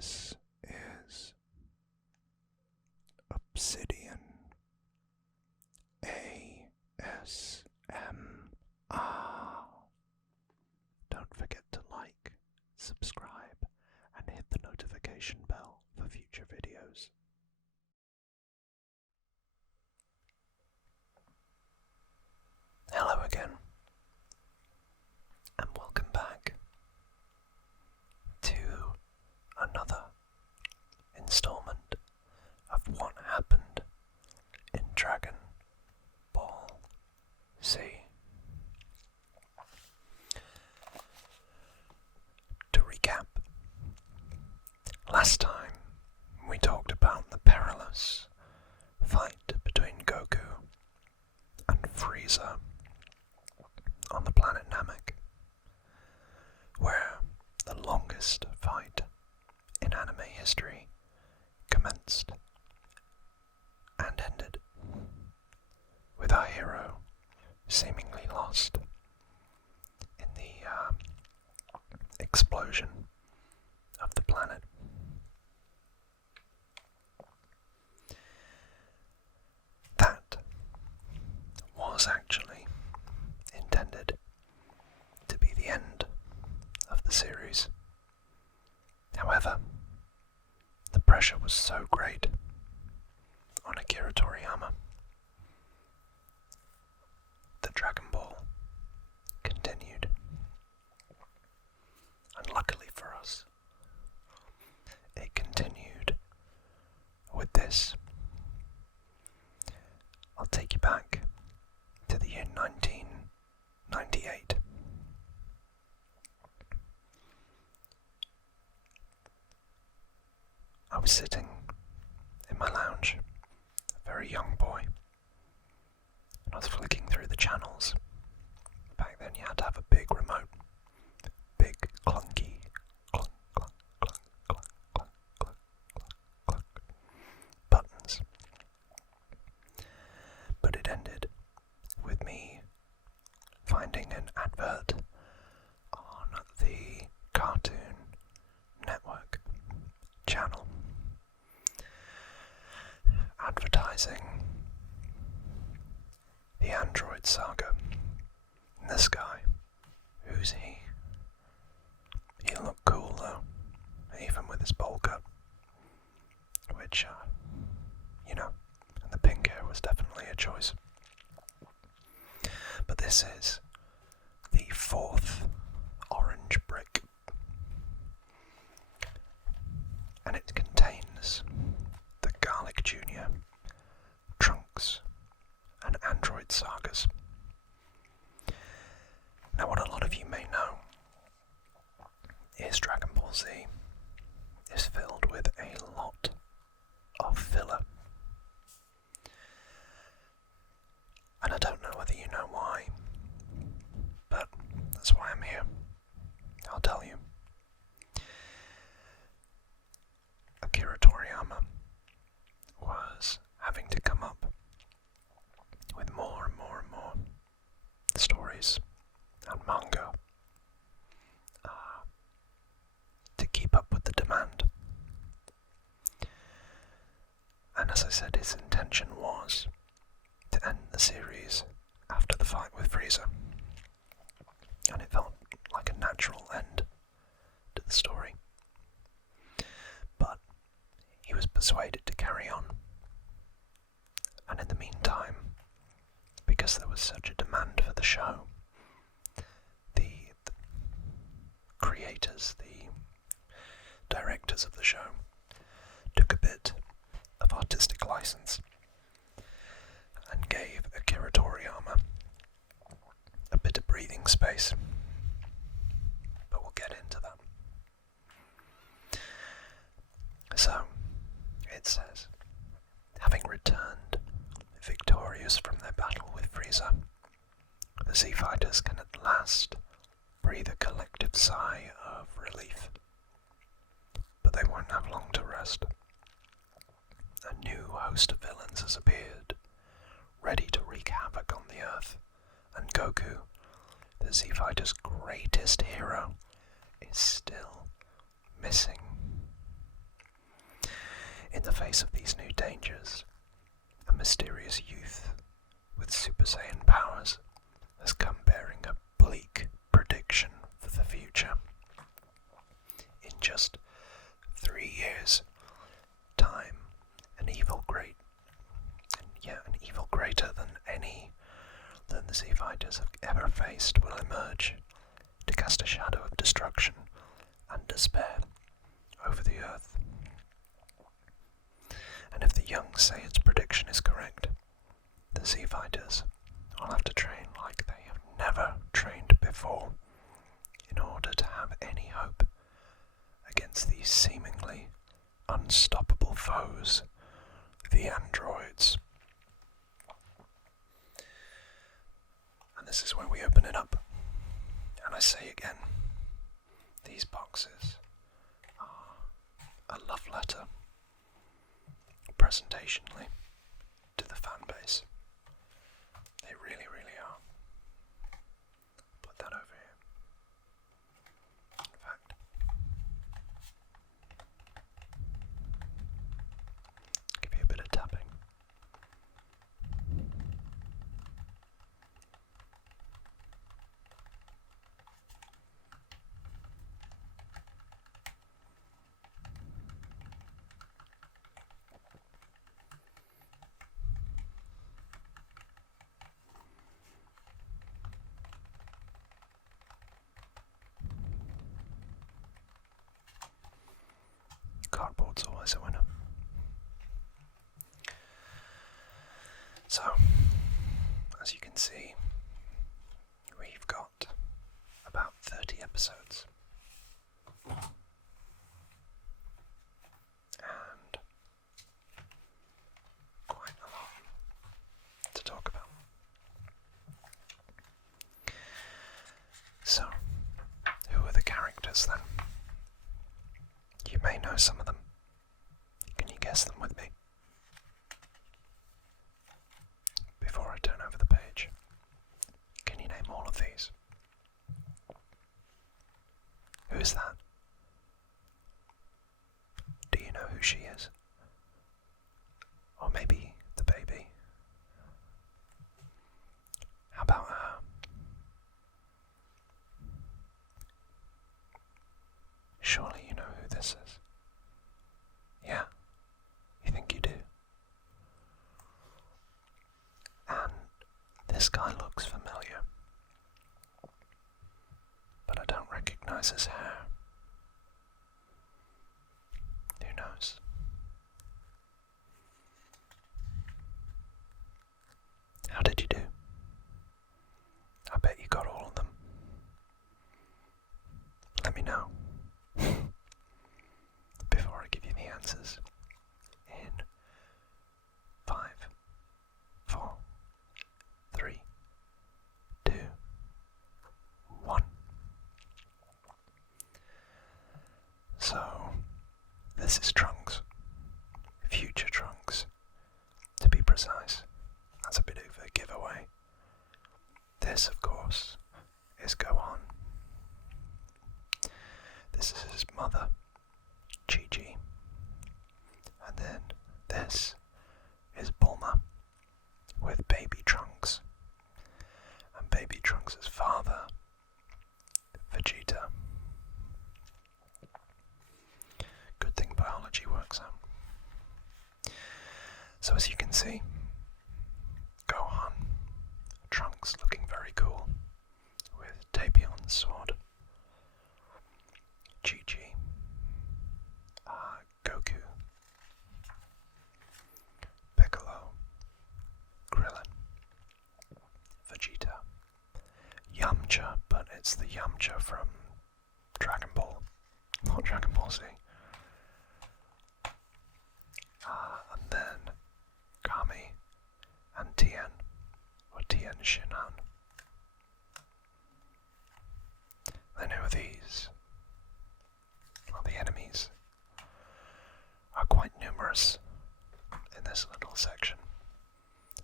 This is Obsidian ASMR. Don't forget to like, subscribe, and hit the notification bell for future videos. Hello again, and welcome back to another installment of what happened in Dragon Ball Z. To recap, last time we talked about the perilous fight between Goku and Frieza on the planet Namek, where the longest fight in anime history commenced and ended with our hero seemingly lost in the explosion of the planet. That was actually intended to be the end of the series. However, the pressure was so great on Akira Toriyama that Dragon Ball continued. And luckily for us, it continued with this. I'll take you back to the year 1998. I was sitting in my lounge, a very young boy, and I was flicking through the channels. Back then you had to have a big remote, big clunky clunk, clunk, clunk, clunk, clunk, clunk, clunk, clunk buttons. But it ended with me finding an advert on the Cartoon Network channel advertising the Android Saga. And this guy, who's he? He looked cool though, even with his bowl cut, which, and the pink hair was definitely a choice. But this is the fourth orange brick, and it contains the Garlic Jr., Trunks, and Android Sagas. Now, what a lot of you may know is Dragon Ball Z is filled with a lot of filler. And I don't know whether you know why, but that's why I'm here. I'll tell you. Akira Toriyama was having to come up with more and more and more stories and manga to keep up with the demand. And as I said, his intention was to end the series after the fight with Frieza, and it felt like a natural end to the story. But he was persuaded to carry on, and in the meantime, because there was such a demand for the show, the creators, the directors of the show, took a bit of artistic license and gave Akira Toriyama a bit of breathing space. But we'll get into that. So, it says, having returned victorious from their battle with Frieza, the Z-Fighters can at last breathe a collective sigh of relief. But they won't have long to rest. A new host of villains has appeared, ready to wreak havoc on the Earth, and Goku, the Z-Fighters' greatest hero, is still missing. face of these new dangers, a mysterious youth with Super Saiyan powers has come bearing a bleak prediction for the future. In just 3 years' time, an evil greater than any that the Z Fighters have ever faced will emerge to cast a shadow of destruction and despair over the earth. And if the young Saiyan's prediction is correct, the Z Fighters will have to train like they have never trained before in order to have any hope against these seemingly unstoppable foes, the androids. And this is where we open it up. And I say again, these boxes are a love letter, presentationally, to the fan base. They really, really are. Put that over here. In fact, give you a bit of tapping. Cardboard's always a winner. So, as you can see, we've got about 30 episodes. And quite a lot to talk about. So, who are the characters then? You may know some of them. Can you guess them with me? Before I turn over the page, can you name all of these? Who is that? Do you know who she is? Or maybe the baby? How about her? Surely you know who this is. Yeah, you think you do. And this guy looks familiar, but I don't recognize his hair. Who knows? How did you do? I bet you got all of them. Let me know. Before I give you the answers. In 5, 4, 3, 2, 1. So, this is Trunks. Future Trunks, to be precise. That's a bit of a giveaway. This, of course, is Gohan. This is his mother, Chi-Chi. And then this is Bulma with baby Trunks. And baby Trunks' father, Vegeta. Good thing biology works out. So as you can see, Gohan, Trunks looking very cool with Tapion's sword. Chi-Chi, Goku, Piccolo, Krillin, Vegeta, Yamcha, but it's the Yamcha from Dragon Ball, not Dragon Ball Z. And then Kami and Tien, or Tien Shinhan. Then who are these? Well, the enemies are quite numerous in this little section,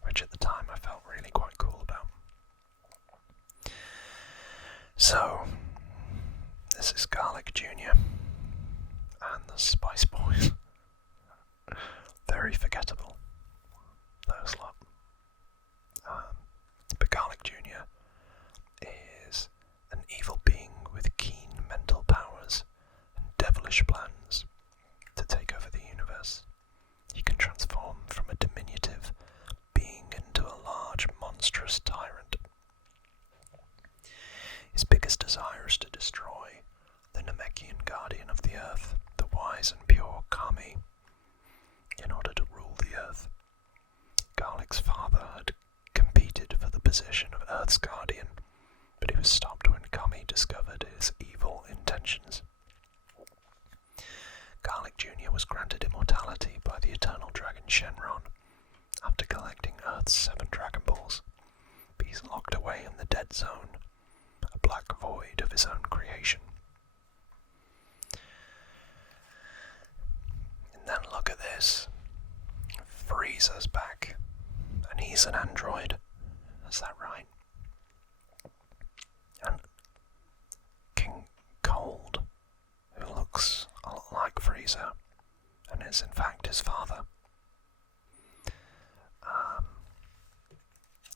which at the time I felt really quite cool about. So, this is Garlic Jr. and the Spice Boys. very forgettable, those lot. But Garlic Jr. is an evil being with keen mental powers and devilish plans to take over the universe. He can transform from a diminutive being into a large, monstrous tyrant. His biggest desire is to destroy the Namekian guardian of the earth, the wise and pure Kami, in order to rule the earth. Garlic's father had competed for the position of Earth's guardian, but he was stopped when Kami discovered his evil intentions. Garlic Jr. was granted immortality by the eternal dragon Shenron after collecting Earth's 7 Dragon Balls, but he's locked away in the Dead Zone, a black void of his own creation. And then look at this. Frieza's back, and he's an android. Is that right? And King Cold, who looks a lot like Frieza, and is in fact his father.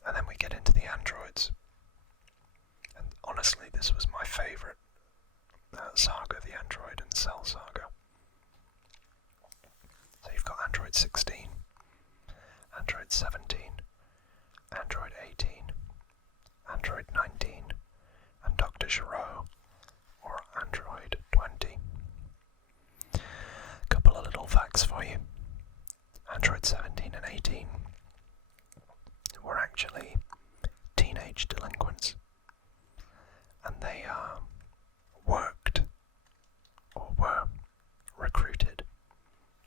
And then we get into the androids. And honestly, this was my favourite saga, the Android and Cell saga. So you've got Android 16, Android 17, Android 18, Android 19, and Dr. Gero, or Android 20. A couple of little facts for you. Android 17 and 18 were actually teenage delinquents, and they worked or were recruited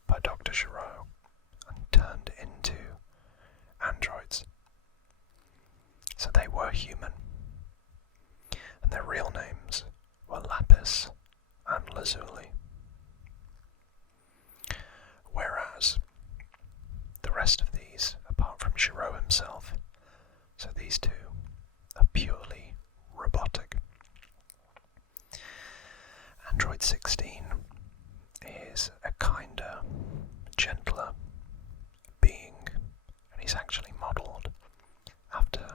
by Dr. Gero and turned into androids. So they were human, and their real names were Lapis and Lazuli. Whereas the rest of these, apart from Gero himself, so these two are purely robotic. Android 16 is a kinder, gentler being, and he's actually modelled after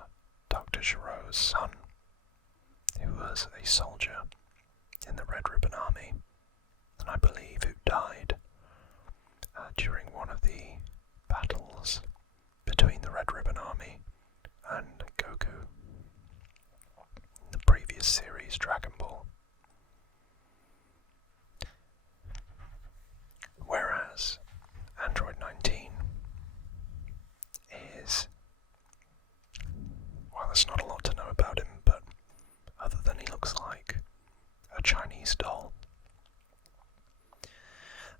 Dr. Gero's son, who was a soldier in the Red Ribbon Army, and I believe who died during one of the battles between the Red Ribbon Army and Goku in the previous series, Dragon Ball. Whereas Android 19 is, well, there's not a lot to know about him, but other than he looks like a Chinese doll.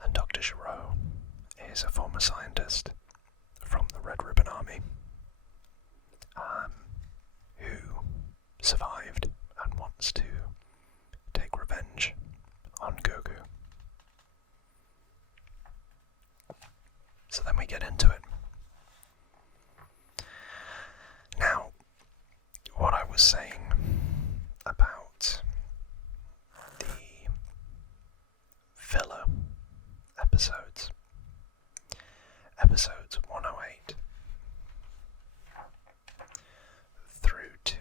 And Dr. Gero is a former scientist from the Red Ribbon Army who survived and wants to take revenge on Goku. So then we get into it. Now, what I was saying about the filler episodes, episodes 108 through to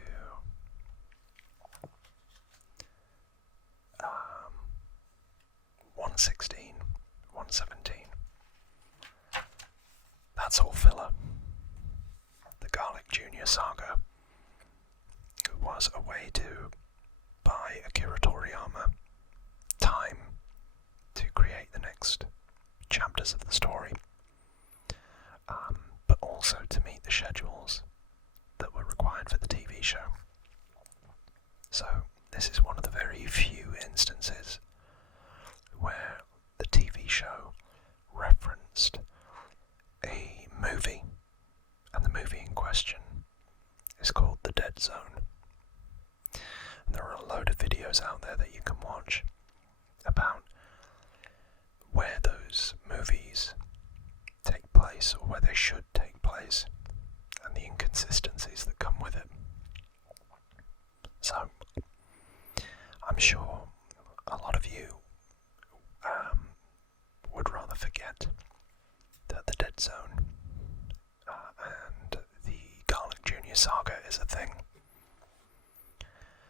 116, 117. That's all filler. The Garlic Jr. saga was a way to buy Akira Toriyama time to create the next chapters of the story, but also to meet the schedules that were required for the TV show. So this is one of the very few instances where the TV show referenced a movie, and the movie in question is called The Dead Zone. And there are a load of videos out there that you can watch about where those movies take place, or where they should take place, and the inconsistencies that come with it. So, I'm sure a lot of you would rather forget that The Dead Dead Zone, and the Garlic Jr. saga is a thing.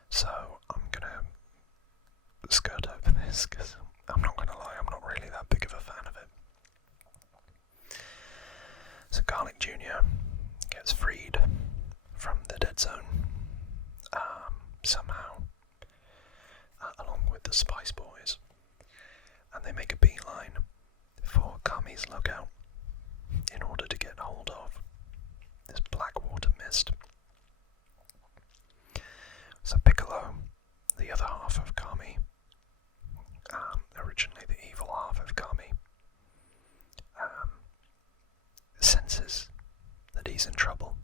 So I'm gonna skirt over this because I'm not gonna lie, I'm not really that big of a fan of it. So Garlic Jr. gets freed from the Dead Zone somehow, along with the Spice Boys, and they make a beeline for Kami's lookout in order to get hold of this black water mist. So Piccolo, the other half of Kami, originally the evil half of Kami, senses that he's in trouble.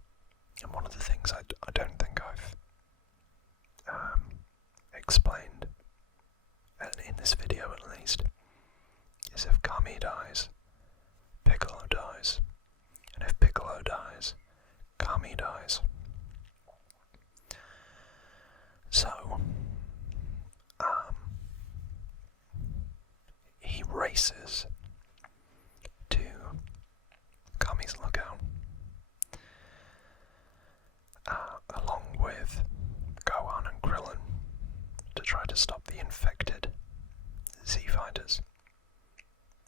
And one of the things I don't think I've explained, in this video at least, is if Kami dies, Piccolo dies. And if Piccolo dies, Kami dies. So, he races to Kami's lookout, along with Gohan and Krillin, to try to stop the infected Z-Fighters,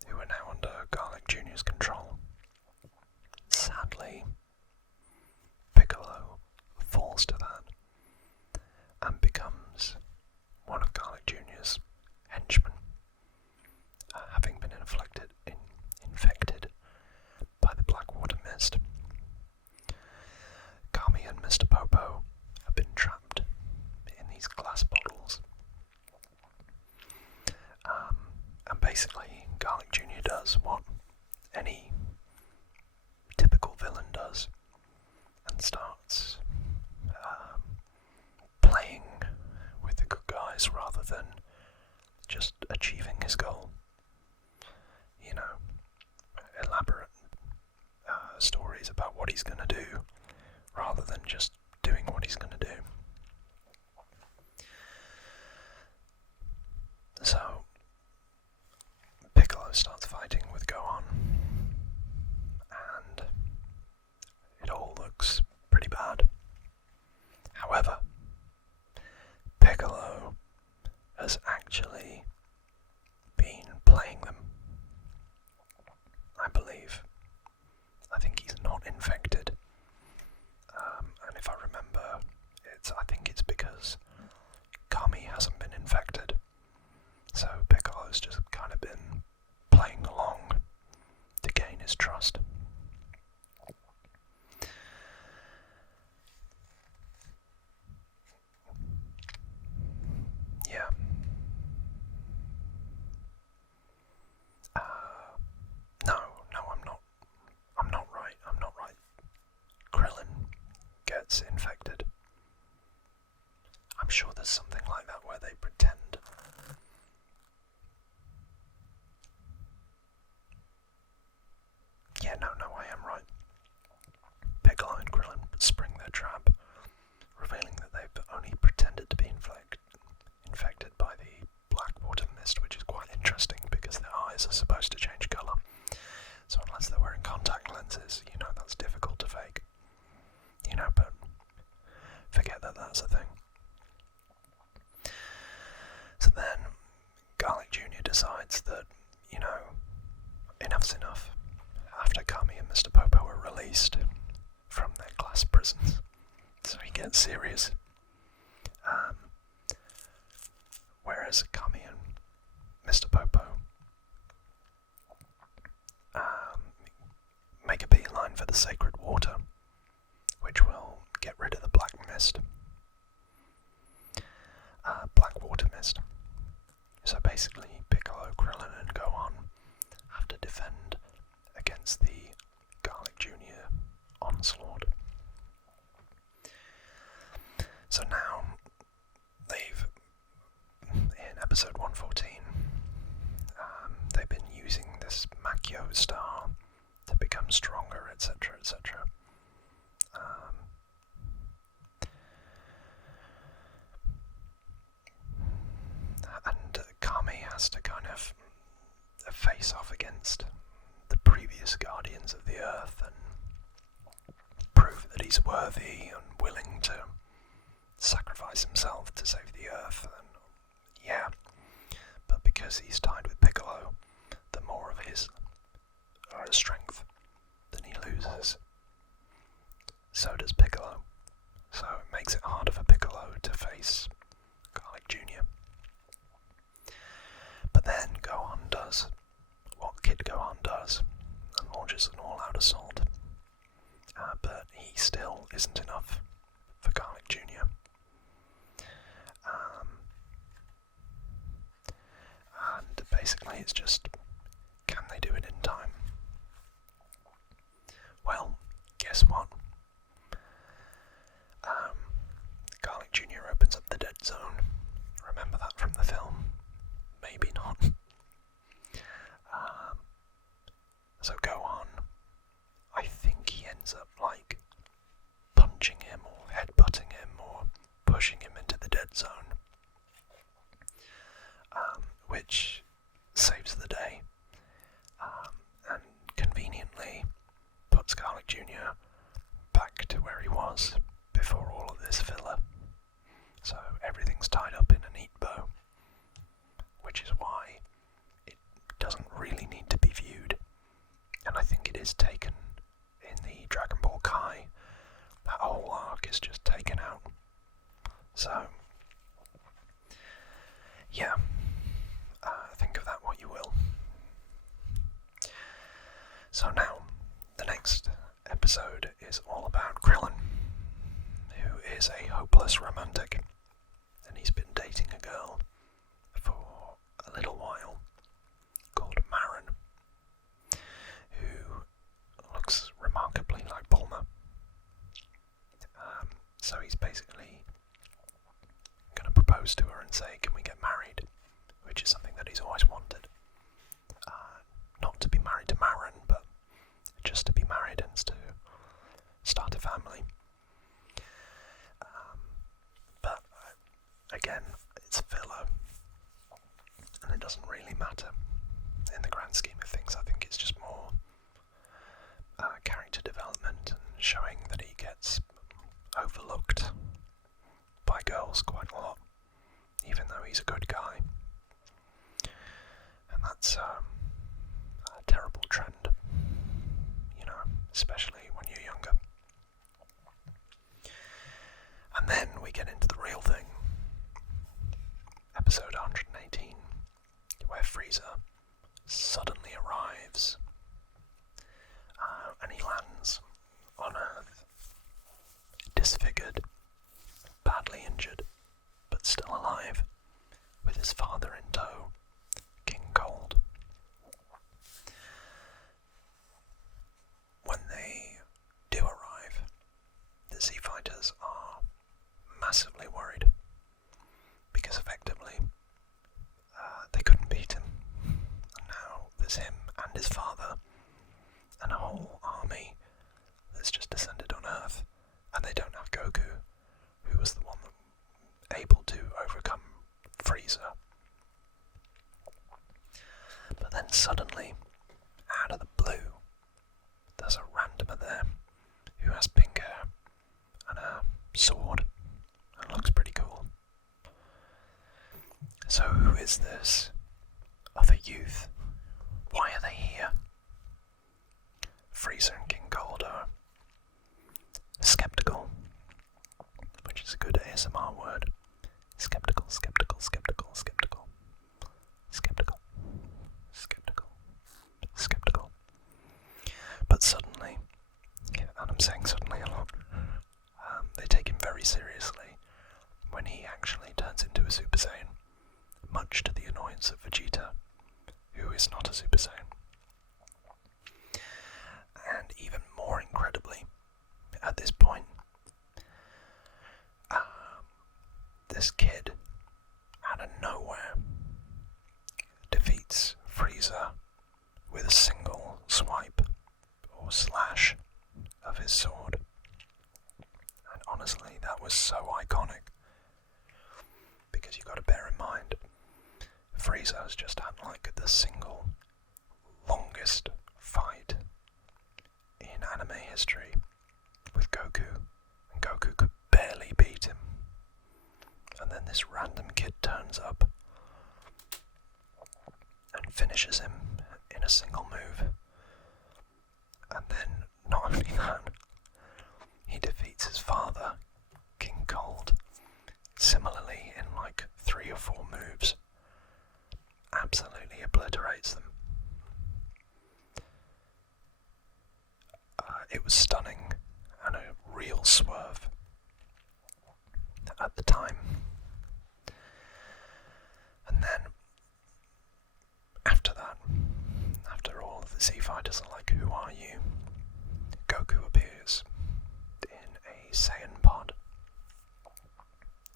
who are now under Garlic Jr.'s control. Sadly, Piccolo falls to that and becomes one of Garlic Jr.'s henchmen, having been infected by the Blackwater Mist. Kami and Mr. Popo have been trapped in these glass bottles. And basically, Garlic Jr. does what any typical villain does, and starts playing with the good guys rather than just achieving his goal. You know, elaborate stories about what he's going to do rather than just doing what he's going to do. So Piccolo starts fighting with Gohan, and it all looks pretty bad. However, Piccolo has actually been playing them, I believe. I think he's not infected, and if I remember, I think it's because Kami hasn't been infected. So Piccolo's just kind of been playing along to gain his trust. Yeah. No, I'm not right. Krillin gets infected. I'm sure there's something like that where they pretend. Yeah, no, I am right. Piccolo and Krillin spring their trap, revealing that they've only pretended to be infected by the Blackwater Mist, which is quite interesting because their eyes are supposed to change colour. So unless they're wearing contact lenses, that's difficult to fake. But forget that that's a thing. So then, Garlic Jr. decides that, enough's enough. After Kami and Mr. Popo are released from their glass prisons, so he gets serious. Whereas Kami and Mr. Popo make a beeline for the sacred water, which will get rid of the black mist. Blackwater Mist. So basically, Piccolo, Krillin, and Gohan have to defend against the Garlic Jr. onslaught. So now, in episode 114, they've been using this Makyo star to become stronger, etc., etc. And Kami has to kind of face off against the previous Guardians of the Earth and prove that he's worthy and willing to sacrifice himself to save the Earth. And yeah, but because he's tied with Piccolo, the more of his strength than he loses, so does Piccolo. So it makes it harder for Piccolo to face Garlic Jr. But then Gohan does what Kid Gohan does and launches an all-out assault. But he still isn't enough for Garlic Jr. And basically it's just, can they do it in time? Well, guess what? Garlic Jr. opens up the dead zone. Remember that from the film? Maybe not. So Gohan, I think he ends up like punching him or headbutting him or pushing him into the dead zone, which saves the day, and conveniently puts Garlic Jr. back to where he was before all of this filler. So everything's tied up in a neat bow, which is why it doesn't really need to be viewed. And I think it is taken in the Dragon Ball Kai. That whole arc is just taken out. So, yeah, think of that what you will. So now, the next episode is all about Krillin, who is a hopeless romantic, and he's been dating a girl for a little while called Marin, who looks remarkably like Bulma. So he's basically going to propose to her and say, can we get married? Which is something that he's always wanted. Not to be married to Marin, but just to be married and to start a family. But again, it's filler, and it doesn't really matter in the grand scheme of things. I think it's just more character development and showing that he gets overlooked by girls quite a lot, even though he's a good guy. And that's a terrible trend, you know, especially when you're younger. And then we get into the real thing. Episode 118, where Frieza suddenly arrives, and he lands on Earth, disfigured, badly injured, but still alive, with his father in tow, King Cold. When they do arrive, the Z Fighters are massively worried, because effectively they couldn't beat him. And now there's him and his father and a whole army that's just descended on Earth, and they don't have Goku, who was the one that able to overcome Frieza. But then suddenly, out of the blue, there's a randomer there who has pink hair and a sword and looks pretty cool. So who is this other youth? Why are they here? Frieza and King Cold are skeptical, which is a good ASMR word. Skeptical, skeptical, skeptical, skeptical. Skeptical. Skeptical. Skeptical. But suddenly, and I'm saying suddenly a lot, they take him very seriously when he actually turns into a Super Saiyan, much to the annoyance of Vegeta, who is not a Super Saiyan. And even more incredibly, at this point, this kid, out of nowhere, defeats Frieza with a single swipe or slash of his sword. And honestly, that was so iconic, because you've got to bear in mind, Frieza has just had like the single longest fight in anime history with Goku, and Goku could barely beat him. And then this random kid turns up and finishes him in a single move. And then, not only that, he defeats his father, King Cold, similarly in like 3 or 4 moves. Absolutely obliterates them. It was stunning and a real swerve at the time. And then, after that, after all of the Z Fighters are like, who are you? Goku appears in a Saiyan pod.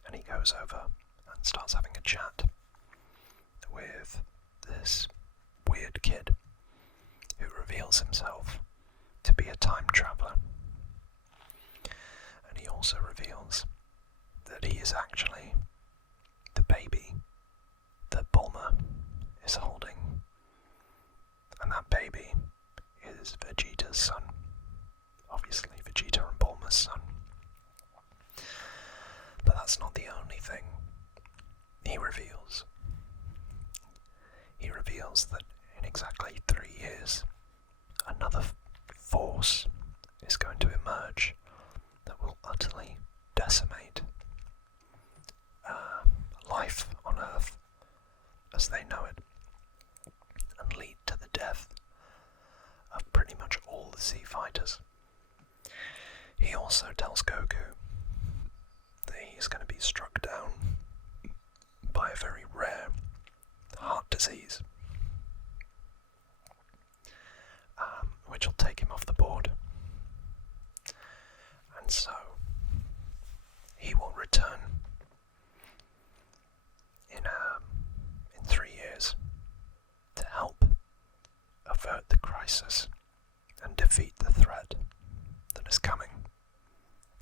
And he goes over and starts having a chat with this weird kid who reveals himself to be a time traveler. And he also reveals that he is actually the baby that Bulma is holding. And that baby is Vegeta's son. Obviously, Vegeta and Bulma's son. But that's not the only thing he reveals. He reveals that in exactly 3 years, another force is going to emerge that will utterly decimate life on Earth as they know it, and lead to the death of pretty much all the Z Fighters. He also tells Goku that he's going to be struck down by a very rare heart disease, which will take him off the board. And so he will return in 3 years to help avert the crisis and defeat the threat that is coming.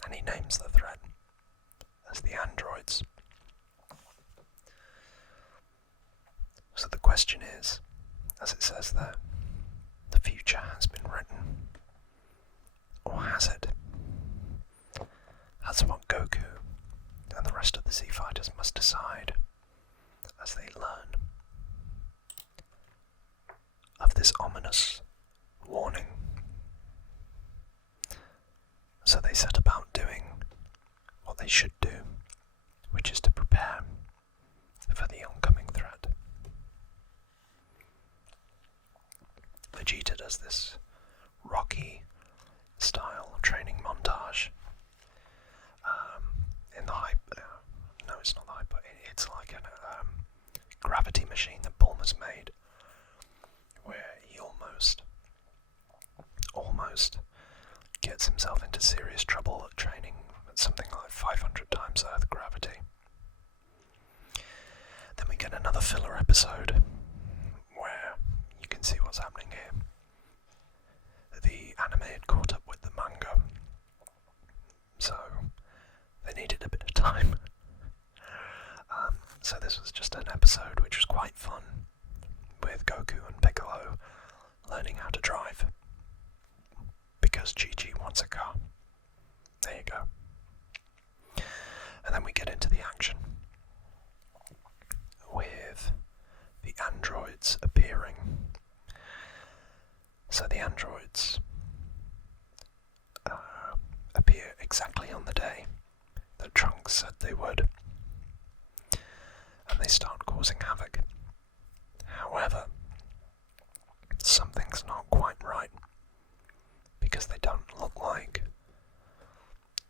And he names the threat as the androids. So the question is, as it says there, the future has been written. Or has it? That's what Goku and the rest of the Z Fighters must decide as they learn of this ominous warning. So they set about doing what they should do, which is to prepare for the oncoming threat. Vegeta does this Rocky style training montage in the no, it's not the hyper, it's like a gravity machine that Bulma's made, where he almost gets himself into serious trouble at training at something like 500 times Earth gravity. Then we get another filler episode where you can see what's happening here. The anime had caught up with the manga, so they needed a bit of time. So this was just an episode which was quite fun, with Goku and Piccolo learning how to drive, because Chi-Chi wants a car. There you go. And then we get into the action, with the androids appearing. So the androids appear exactly on the day that Trunks said they would, and they start causing havoc. However, something's not quite right, because they don't look like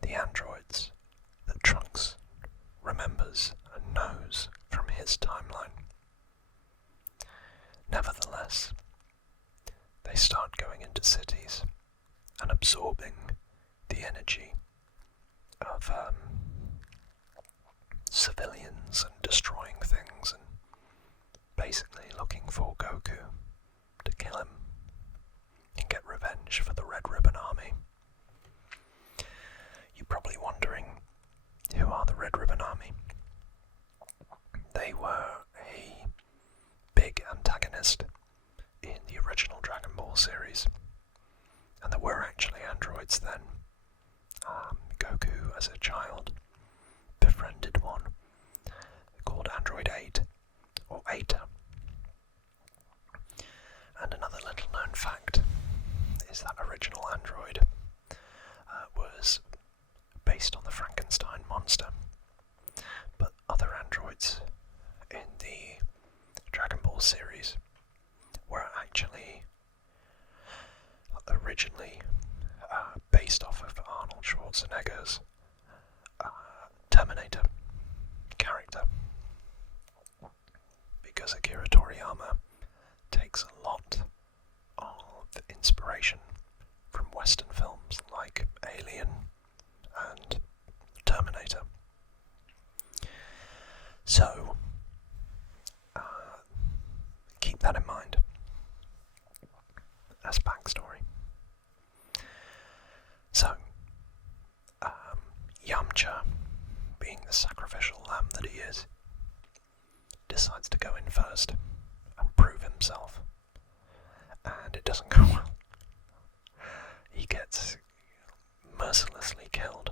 the androids that Trunks remembers and knows from his timeline. Nevertheless, they start going into cities and absorbing the energy of civilians and destroying things, and basically looking for Goku to kill him and get revenge for the Red Ribbon Army. You're probably wondering, who are the Red Ribbon Army? They were a big antagonist in the original Dragon Ball series. androids then. Goku, as a child, befriended one called Android 8, or Eta. And another little known fact is that original android was based on the Frankenstein monster, but other androids in the Dragon Ball series were actually originally based off of Arnold Schwarzenegger's Terminator character, because Akira Toriyama takes a lot of inspiration from Western films like Alien and Terminator. So, keep that in mind as backstory. So, Yamcha, being the sacrificial lamb that he is, decides to go in first and prove himself. And it doesn't go well. He gets mercilessly killed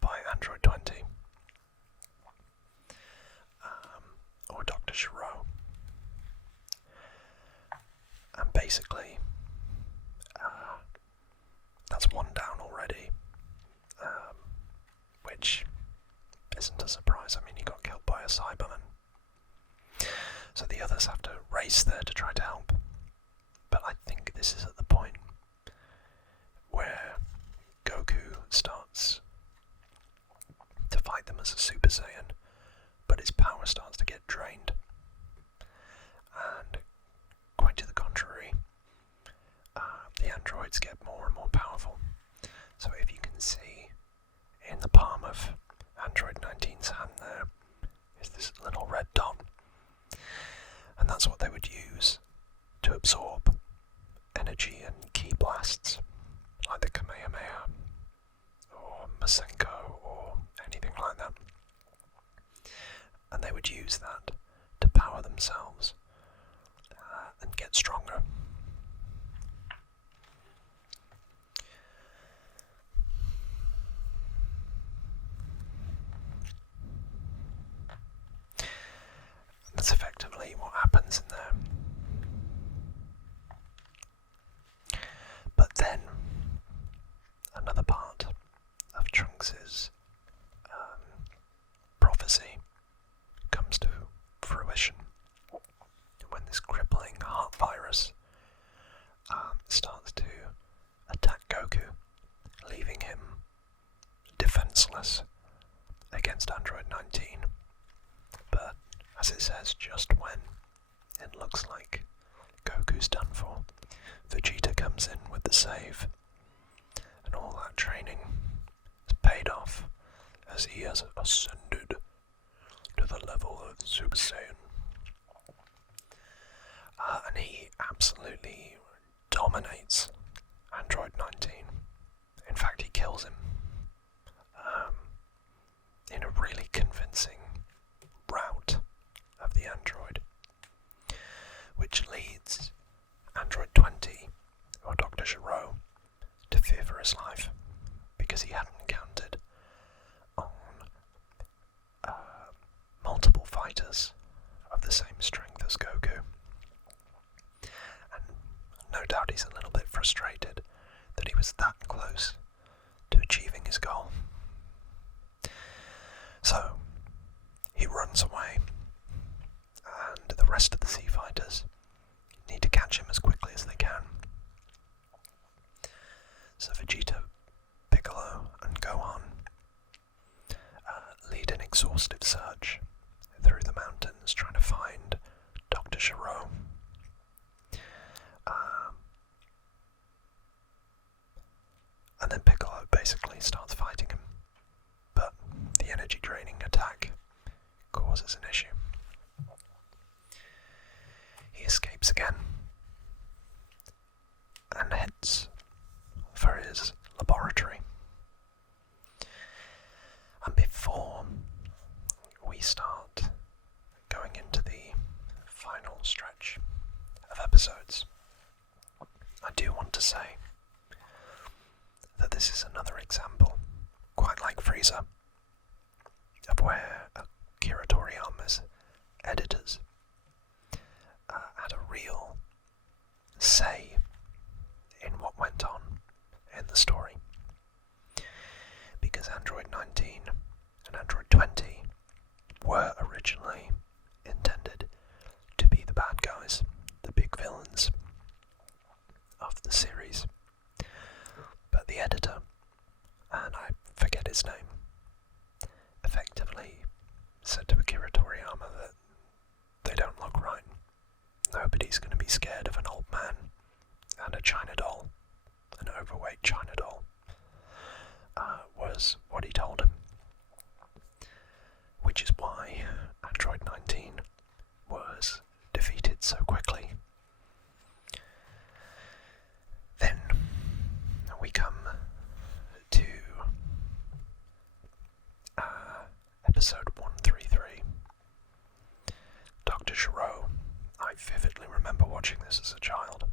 by Android 20, or Dr. Shiro. And basically, that's one down already, which isn't a surprise. I mean, he got killed by a Cyberman. So the others have to race there to try to help. But I think this is at the point where Goku starts to fight them as a Super Saiyan, but his power starts to get drained. And quite to the contrary, the androids get more and more powerful. So if you can see in the palm of Android 19's hand there is this little red dot, and that's what they would use to absorb energy and ki blasts, like the Kamehameha or Masenko or anything like that. And they would use that to power themselves and get stronger. That's effectively what happens in there. But then, another part of Trunks' prophecy comes to fruition when this crippling heart virus starts to attack Goku, leaving him defenseless against Android 19. But as it says, just when it looks like Goku's done for, Vegeta comes in with the save, and all that training is paid off as he has ascended to the level of Super Saiyan. And he absolutely dominates Android 19. In fact, he kills him in a really convincing rout of the android, which leads Android 20, or Dr. Shiro, to fear for his life, because he hadn't counted on multiple fighters of the same strength as Goku. And no doubt he's a little bit frustrated that he was that close to achieving his goal. So, he runs away, and the rest of the Sea Fighters need to catch him as quickly as they can. So Vegeta, Piccolo, and Gohan lead an exhaustive search through the mountains trying to find Dr. Shiro. And then Piccolo basically starts fighting him, but the energy draining attack causes an issue. this is another example, quite like Frieza, of where Akira Toriyama's editors had a real say in what went on in the story. Because Android 19 and Android 20 were originally intended to be the bad guys, the big villains of the series. But the editor, and I forget his name, effectively said to Akira Toriyama that they don't look right. Nobody's going to be scared of an old man and a China doll, an overweight China doll, was what he told him. Which is why Android 19 was defeated so quickly. Then we come to episode 133. Dr. Gero. I vividly remember watching this as a child.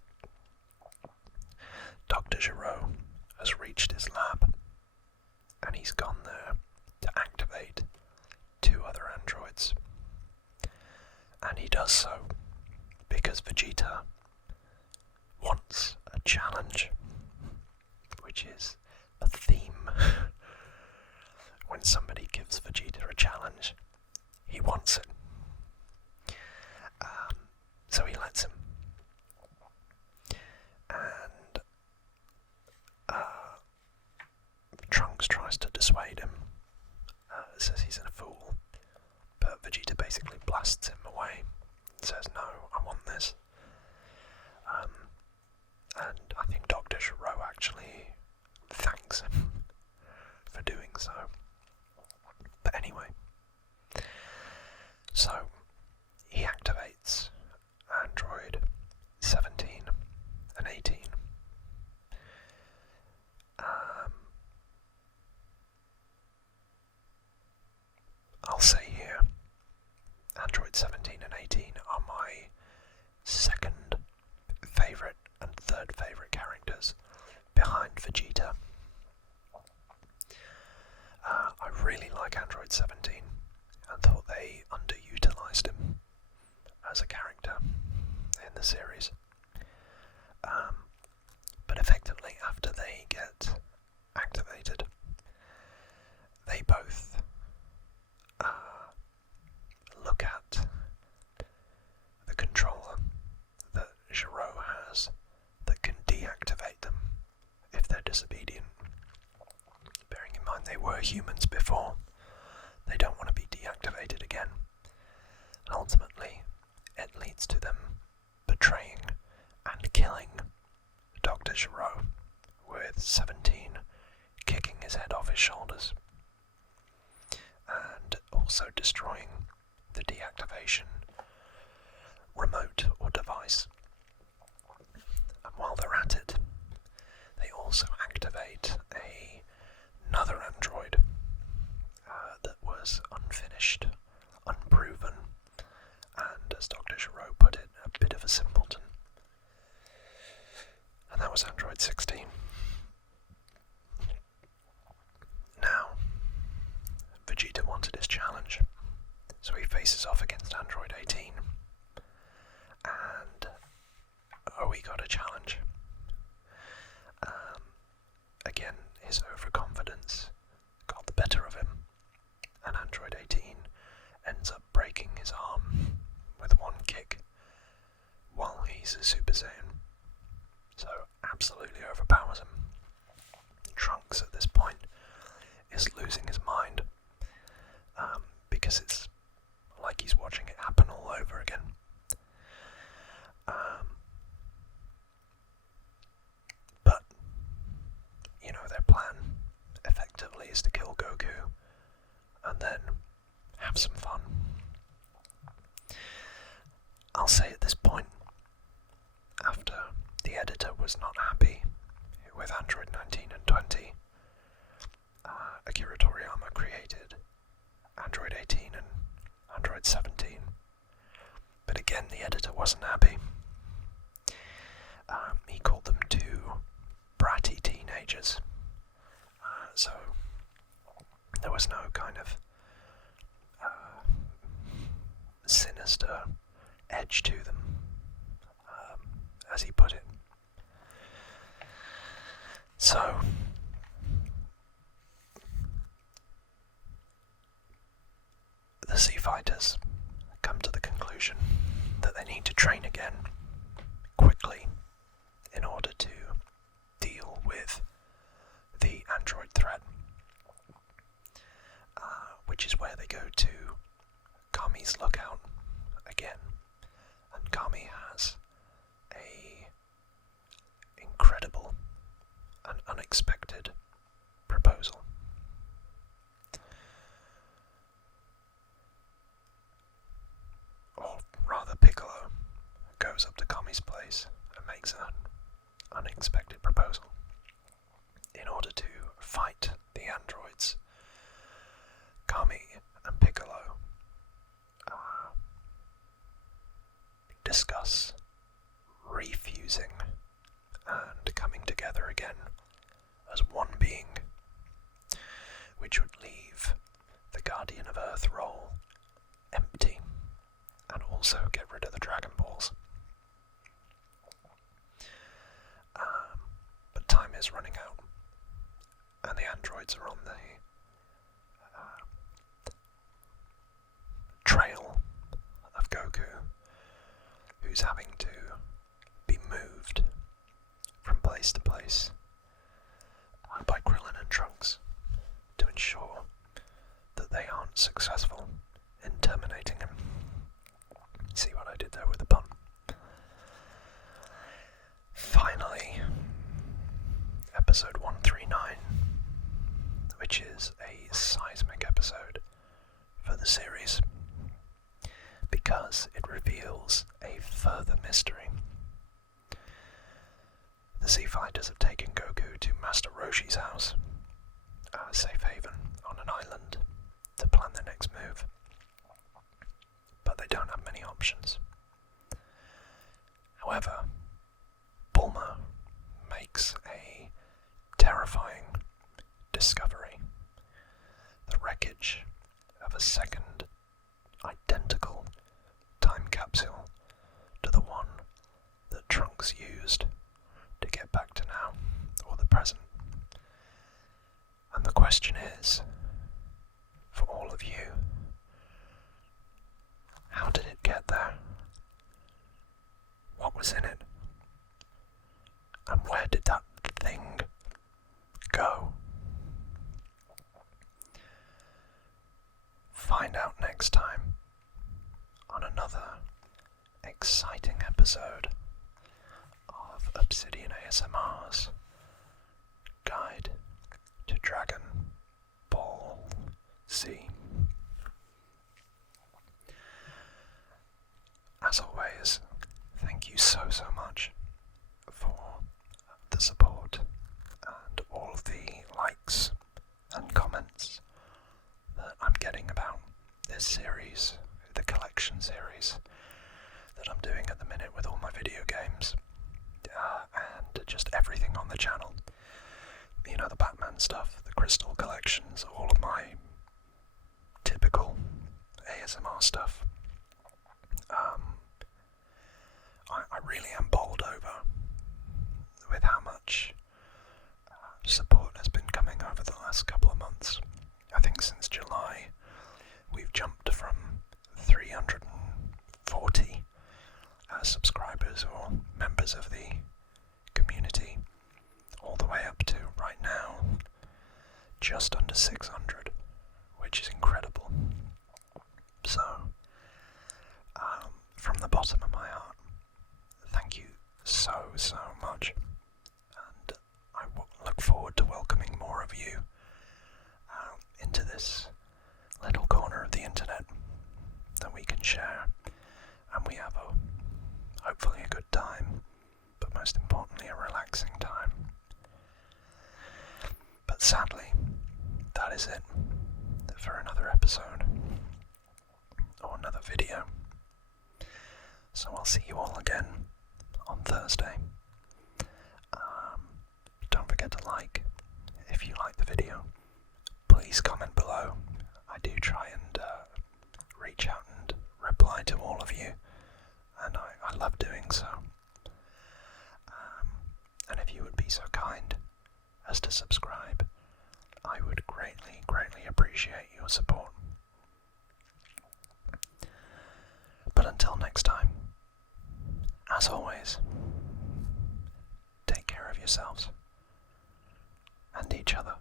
Dr. Gero has reached his lab, and he's gone there to activate 2 other androids. And he does so because Vegeta wants a challenge, which is a theme. When somebody gives Vegeta a challenge, he wants it. So he lets him. And Trunks tries to dissuade him, says he's a fool, but Vegeta basically blasts him away, says, no, I want this. And I think Dr. Gero actually thanks him for doing so. But anyway, so he activates Android 17 and 18. I'll say here, Android 17 and 18 are my second favourite and third favourite characters behind Vegeta. I really like Android 17 and thought they underutilised him as a character in the series. But effectively, after they get activated, they both look at the controller that Gero has that can deactivate them if they're disobedient. Bearing in mind they were humans before, they don't want to be deactivated again. And ultimately, it leads to them betraying and killing Dr. Gero, with 17 kicking his head off his shoulders, and also destroying the deactivation remote or device. And while they're at it, they also activate another android that was unfinished, unproven, and as Dr. Gero put it, a bit of a simpleton. And that was Android 16. Now, Vegeta wanted his challenge, so he faces off against Android 18. And he got a challenge. Again, his overconfidence got the better of him, and Android 18 ends up breaking his arm with one kick while he's a Super Saiyan. So absolutely overpowers him. Trunks at this point is losing his mind, because it's like he's watching it happen all over again. But, you know, their plan effectively is to kill Goku and then have some fun. I'll say at this point, after the editor was not happy with Android 19 and 20, Akira Toriyama created Android 18 and Android 17. But again, the editor wasn't happy. He called them 2 bratty teenagers, So there was no kind of sinister edge to them, as he put it. So the Sea Fighters come to the conclusion that they need to train again quickly in order to deal with the android threat, which is where they go to Kami's lookout again. And Kami has a incredible and unexpected proposal. Or rather, Piccolo goes up to Kami's place and makes an unexpected proposal. In order to fight the androids, Kami and Piccolo discuss refusing and coming together again as one being, which would leave the Guardian of Earth role empty and also get rid of the Dragon Balls. But time is running out, and the androids are on the trail of Goku, who's having to be moved from place to place by Krillin and Trunks to ensure that they aren't successful in terminating him. See what I did there with the pun? Finally, episode 139, which is a seismic episode for the series, because it reveals a further mystery. The Sea Fighters have taken Goku to Master Roshi's house, a safe haven on an island, to plan their next move. But they don't have many options. However, Bulma makes a terrifying discovery: the wreckage of a second identical time capsule to the one that Trunks used to get back to now, or the present. And the question is, for all of you, how did it get there? What was in it? And where did that thing go? Find out next time on another exciting episode of Obsidian ASMR's Guide to Dragon Ball Z. As always, thank you so much for the support and all of the likes and comments that I'm getting about this series, the collection series that I'm doing at the minute with all my video games, and just everything on the channel. You know, the Batman stuff, the Crystal collections, all of my typical ASMR stuff. I really am bowled over with how much support has been coming over the last couple of months. I think since July we've jumped from 340 subscribers or members of the community all the way up to right now just under 600, which is incredible. So from the bottom of my heart, thank you so much, and I look forward to welcoming more of you into this little corner of the internet that we can share, and we have hopefully a good time, but most importantly a relaxing time. But sadly, that is it for another episode or another video. So I'll see you all again on Thursday. Don't forget to like if if you like the video, please comment below. I do try and reach out and reply to all of you, and I love doing so. And if you would be so kind as to subscribe, I would greatly, greatly appreciate your support. But until next time, as always, take care of yourselves and each other.